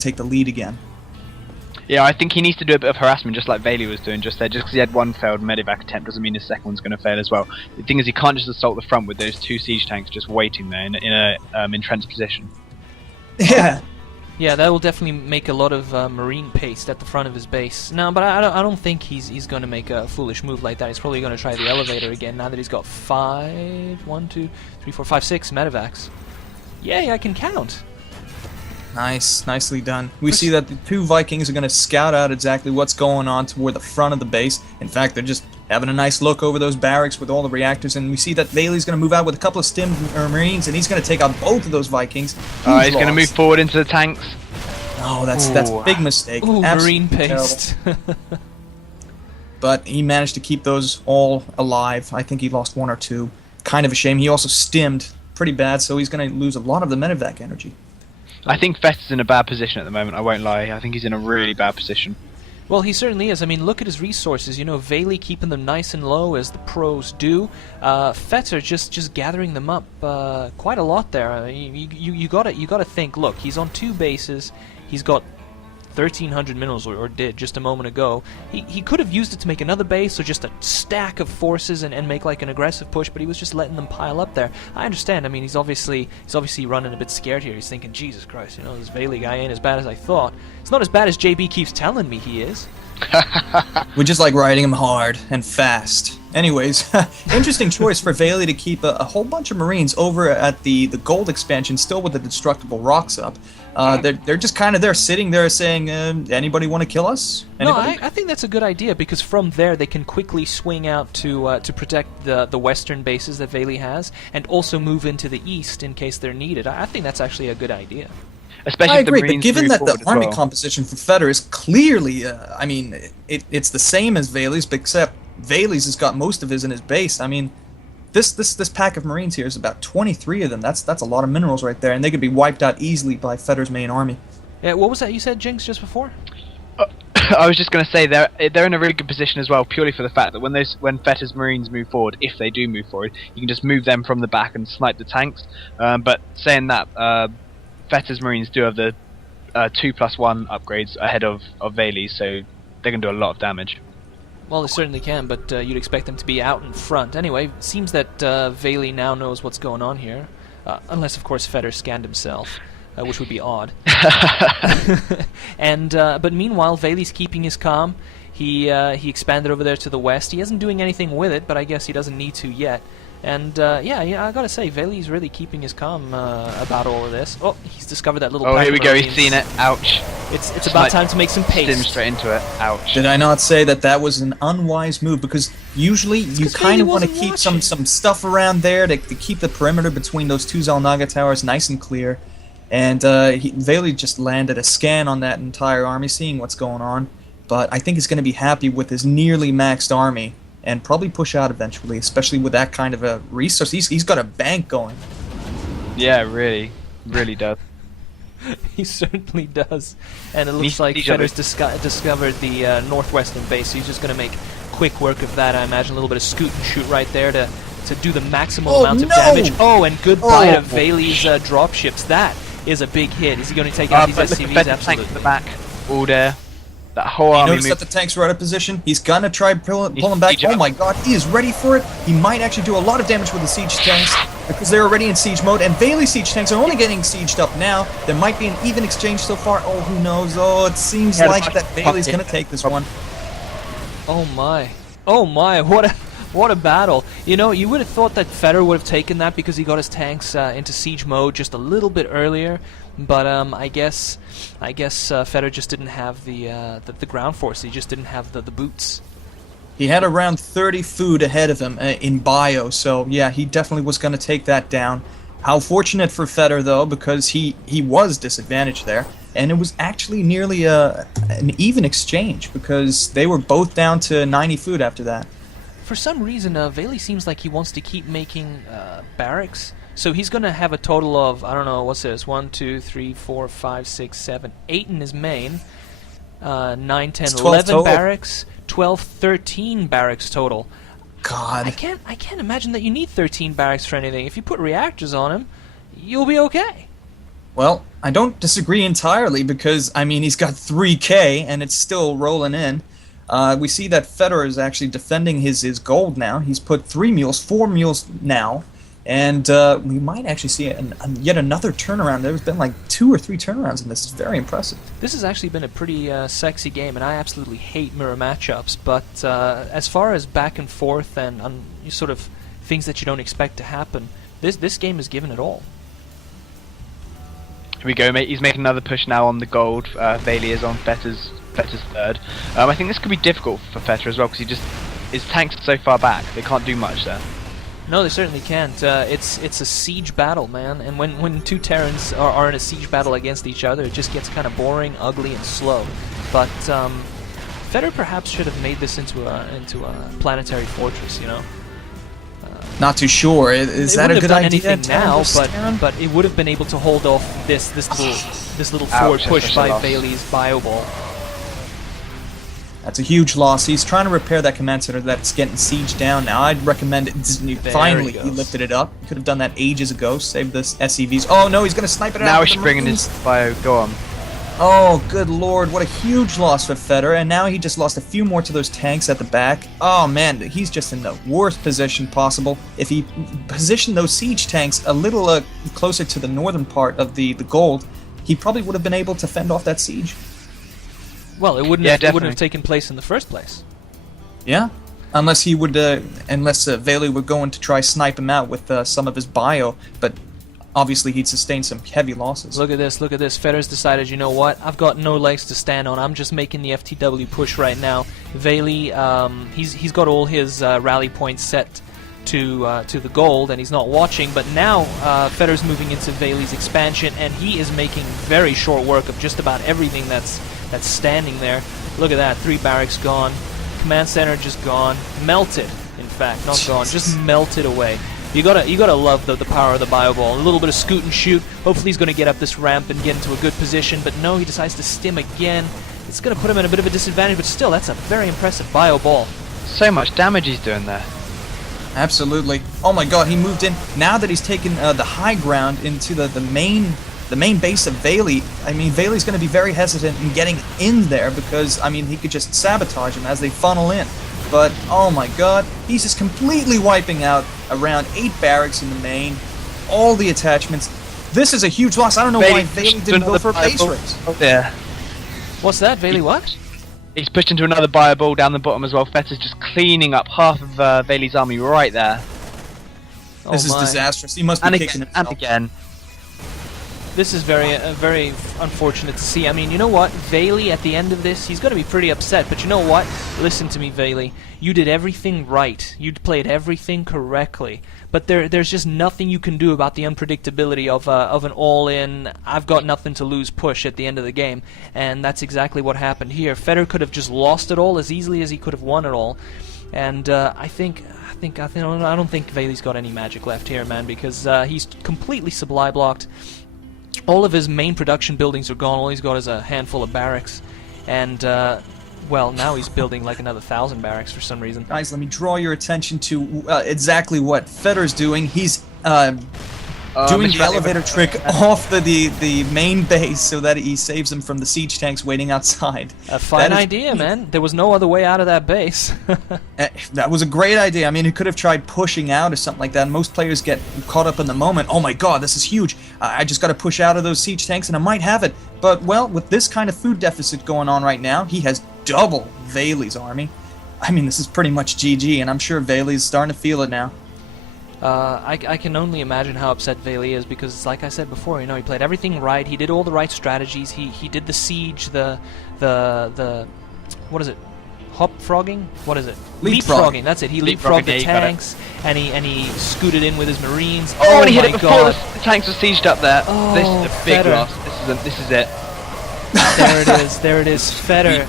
take the lead again. Yeah, I think he needs to do a bit of harassment, just like Valy was doing just there. Just because he had one failed medevac attempt doesn't mean his second one's going to fail as well. The thing is, he can't just assault the front with those 2 siege tanks just waiting there in a entrenched position. Yeah. Yeah, that will definitely make a lot of marine paste at the front of his base. No, but I don't think he's going to make a foolish move like that. He's probably going to try the elevator again now that he's got 5, 1, 2, 3, 4, 5, 6 medevacs. Yay, I can count. Nice, nicely done. We see that the 2 Vikings are going to scout out exactly what's going on toward the front of the base. In fact, they're just having a nice look over those barracks with all the reactors, and we see that Valy's going to move out with a couple of stim Marines, and he's going to take out both of those Vikings. He's going to move forward into the tanks. Oh, that's a big mistake. Ooh, marine paste. But he managed to keep those all alive. I think he lost 1 or 2. Kind of a shame. He also stimmed pretty bad, so he's going to lose a lot of the medevac energy. I think Fettor's in a bad position at the moment, I won't lie. I think he's in a really bad position. Well, he certainly is. I mean, look at his resources. You know, Valy keeping them nice and low, as the pros do. Fettor just gathering them up quite a lot there. You gotta think. Look, he's on 2 bases. He's got 1,300 minerals, or did just a moment ago. He could have used it to make another base, or just a stack of forces and make like an aggressive push, but he was just letting them pile up there. I understand. I mean, he's obviously running a bit scared here. He's thinking, Jesus Christ, you know, this Valy guy ain't as bad as I thought. It's not as bad as JB keeps telling me he is. We just like riding him hard and fast. Anyways, interesting choice for Valy to keep a whole bunch of Marines over at the gold expansion, still with the destructible rocks up. They're just kind of there, sitting there, saying, "Anybody want to kill us?" Anybody? No, I think that's a good idea, because from there they can quickly swing out to protect the western bases that Valy has, and also move into the east in case they're needed. I think that's actually a good idea. Especially I if the agree, but Marines given move that the forward as army well. composition for Fettor is clearly, I mean, it's the same as Valy's, but except Valy's has got most of his in his base. I mean, this pack of Marines here is about 23 of them. That's a lot of minerals right there, and they could be wiped out easily by Fettor's main army. Yeah, what was that you said, Jinx, just before? I was just going to say they're in a really good position as well, purely for the fact that when Fettor's Marines move forward, if they do move forward, you can just move them from the back and snipe the tanks. But saying that, Fettor's Marines do have the 2+1 upgrades ahead of Valy's, so they can do a lot of damage. Well, they certainly can, but you'd expect them to be out in front. Anyway, seems that Valy now knows what's going on here, unless, of course, Fettor scanned himself, which would be odd. But meanwhile, Valy's keeping his calm. He expanded over there to the west. He isn't doing anything with it, but I guess he doesn't need to yet. And yeah, I gotta say, Valy's really keeping his calm about all of this. Oh, he's discovered that little. Oh, pack here we of go. Marines. He's seen it. Ouch. It's about time to make some paste. Stim straight into it. Ouch. Did I not say that was an unwise move? Because usually you kind of want to keep some stuff around there to keep the perimeter between those 2 Xalnaga towers nice and clear. And Valy just landed a scan on that entire army, seeing what's going on. But I think he's going to be happy with his nearly maxed army, and probably push out eventually, especially with that kind of a resource. He's got a bank going. Yeah, really does. He certainly does. And it looks like Fettor's discovered the northwestern base, so he's just going to make quick work of that. I imagine a little bit of scoot and shoot right there to do the maximal amount of damage. Oh, and goodbye to Valy's dropships. That is a big hit. Is he going to take out these SCVs? Absolutely. At the back, all there. That whole army Notice that the tanks are out of position. He's gonna try pull them back. Oh my god, he is ready for it. He might actually do a lot of damage with the siege tanks, because they're already in siege mode, and Valy's siege tanks are only getting sieged up now. There might be an even exchange so far. Oh, who knows? Oh, it seems like that Valy's gonna take this one. Oh my, what a battle. You know, you would have thought that Fettor would have taken that because he got his tanks into siege mode just a little bit earlier, but I guess Fettor just didn't have the ground force. He just didn't have the boots. He had around 30 food ahead of him in bio, so yeah, he definitely was going to take that down. How fortunate for Fettor, though, because he was disadvantaged there, and it was actually nearly an even exchange, because they were both down to 90 food after that. For some reason, Valy seems like he wants to keep making barracks. So he's going to have a total of, I don't know, what's this? 1, 2, 3, 4, 5, 6, 7, 8 in his main. 9, 10, 11 total. Barracks. 12, 13 barracks total. God. I can't imagine that you need 13 barracks for anything. If you put reactors on him, you'll be okay. Well, I don't disagree entirely because, I mean, he's got 3K and it's still rolling in. We see that Fettor is actually defending his gold now. He's put 4 mules now. And we might actually see yet another turnaround. There's been like 2 or 3 turnarounds in this. It's very impressive. This has actually been a pretty sexy game, and I absolutely hate mirror matchups. But as far as back and forth and sort of things that you don't expect to happen, this game has given it all. Here we go, mate. He's making another push now on the gold. Valy is on Fettor's third. I think this could be difficult for Fettor as well because his tanks are so far back. They can't do much there. No, they certainly can't. It's a siege battle, man. And when 2 Terrans are in a siege battle against each other, it just gets kind of boring, ugly, and slow. But Fettor perhaps should have made this into a planetary fortress, you know. Not too sure. Is that a good idea? Anything now, but it would have been able to hold off this little forward push by Valy's bio ball. That's a huge loss. He's trying to repair that command center that's getting sieged down now. I'd recommend it. Finally, he lifted it up. He could have done that ages ago. Saved the SCVs. Oh no, he's going to snipe it out. Now he's bringing his bio. Go on. Oh, good lord. What a huge loss for Fettor. And now he just lost a few more to those tanks at the back. Oh man, he's just in the worst position possible. If he positioned those siege tanks a little closer to the northern part of the gold, he probably would have been able to fend off that siege. Well, it wouldn't have taken place in the first place. Yeah, unless he would, unless Valy would go in to try snipe him out with some of his bio, but obviously he'd sustain some heavy losses. Look at this, Fettor's decided, you know what, I've got no legs to stand on, I'm just making the FTW push right now. Valy, he's got all his rally points set to the gold, and he's not watching, but now Fettor's moving into Valy's expansion, and he is making very short work of just about everything that's standing there. Look at that, 3 barracks gone, command center just gone, melted, in fact, not gone, just melted away. You gotta love the power of the bio ball. A little bit of scoot and shoot. Hopefully he's gonna get up this ramp and get into a good position, but no, he decides to stim again. It's gonna put him in a bit of a disadvantage, but still, that's a very impressive bio ball. So much damage he's doing there. Absolutely. Oh my god, he moved in. Now that he's taken the high ground into the main base of Valy, I mean, Valy's going to be very hesitant in getting in there because, I mean, he could just sabotage him as they funnel in. But, oh my god, he's just completely wiping out around 8 barracks in the main, all the attachments. This is a huge loss. I don't know why Valy didn't go for a base race. Yeah. What's that, Valy, what? He's pushed into another bio ball down the bottom as well. Fettor's just cleaning up half of Valy's army right there. This is disastrous. He must be kicking himself. And again. This is very unfortunate to see. I mean, you know what? Valy, at the end of this, he's going to be pretty upset. But you know what? Listen to me, Valy. You did everything right. You played everything correctly. But there's just nothing you can do about the unpredictability of an all-in, I've got nothing to lose push at the end of the game. And that's exactly what happened here. Fettor could have just lost it all as easily as he could have won it all. And I don't think Valy's got any magic left here, man, because he's completely supply blocked. All of his main production buildings are gone. All he's got is a handful of barracks. And, well, now he's building like another 1,000 barracks for some reason. Guys, let me draw your attention to exactly what Fettor's doing. He's doing the elevator trick off the main base so that he saves them from the siege tanks waiting outside. A fine idea, man. There was no other way out of that base. That was a great idea. I mean, he could have tried pushing out or something like that. Most players get caught up in the moment. Oh my god, this is huge. I just got to push out of those siege tanks and I might have it. But, well, with this kind of food deficit going on right now, he has double Valy's army. I mean, this is pretty much GG, and I'm sure Valy's starting to feel it now. I can only imagine how upset Valy is because, like I said before, you know, he played everything right. He did all the right strategies. He did the siege, the what is it? Hop-frogging? What is it? Leapfrogging. That's it. He leapfrogged the tanks, and he scooted in with his marines. Oh, and he hit it before the tanks were sieged up there. Oh, this is a big loss. This is it. There it is. There it is. Fettor.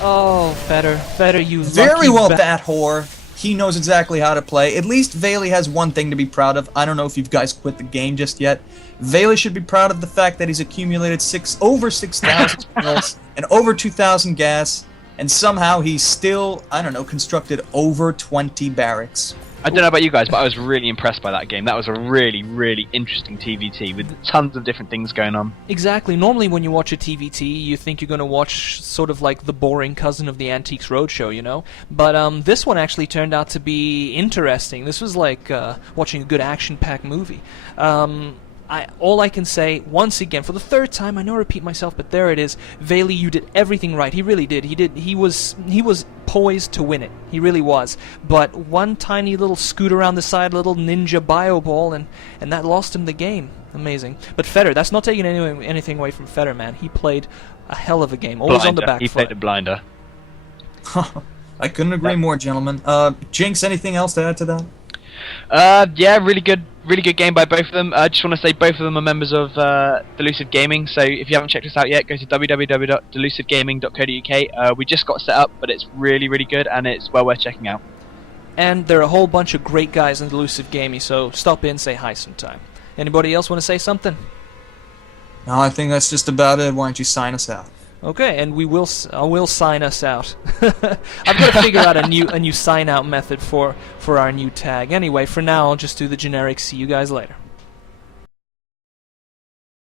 Oh, Fettor, you very well, bat whore. He knows exactly how to play. At least Valy has one thing to be proud of. I don't know if you guys quit the game just yet. Valy should be proud of the fact that he's accumulated over 6,000 kills and over 2,000 gas, and somehow he's still, I don't know, constructed over 20 barracks. I don't know about you guys, but I was really impressed by that game. That was a really, really interesting TvT with tons of different things going on. Exactly. Normally when you watch a TvT, you think you're going to watch sort of like the boring cousin of the Antiques Roadshow, you know? But this one actually turned out to be interesting. This was like watching a good action-packed movie. All I can say, once again, for the third time, I know I repeat myself, but there it is. Valy, you did everything right. He really did. He was poised to win it. He really was. But one tiny little scoot around the side, little ninja bio ball, and that lost him the game. Amazing. But Fettor, that's not taking anything away from Fettor, man. He played a hell of a game. Always Blinder. on the back He foot. played a blinder. I couldn't agree more, gentlemen. Jinx, anything else to add to that? Yeah, really good game by both of them. I just want to say both of them are members of Delusive Gaming, so if you haven't checked us out yet, go to www.delusivegaming.co.uk. We just got set up, but it's really, really good, and it's well worth checking out. And there are a whole bunch of great guys in Delusive Gaming, so stop in, say hi sometime. Anybody else want to say something? No, I think that's just about it. Why don't you sign us out? Okay, and I will sign us out. I've got to figure out a new sign out method for our new tag. Anyway, for now I'll just do the generic see you guys later.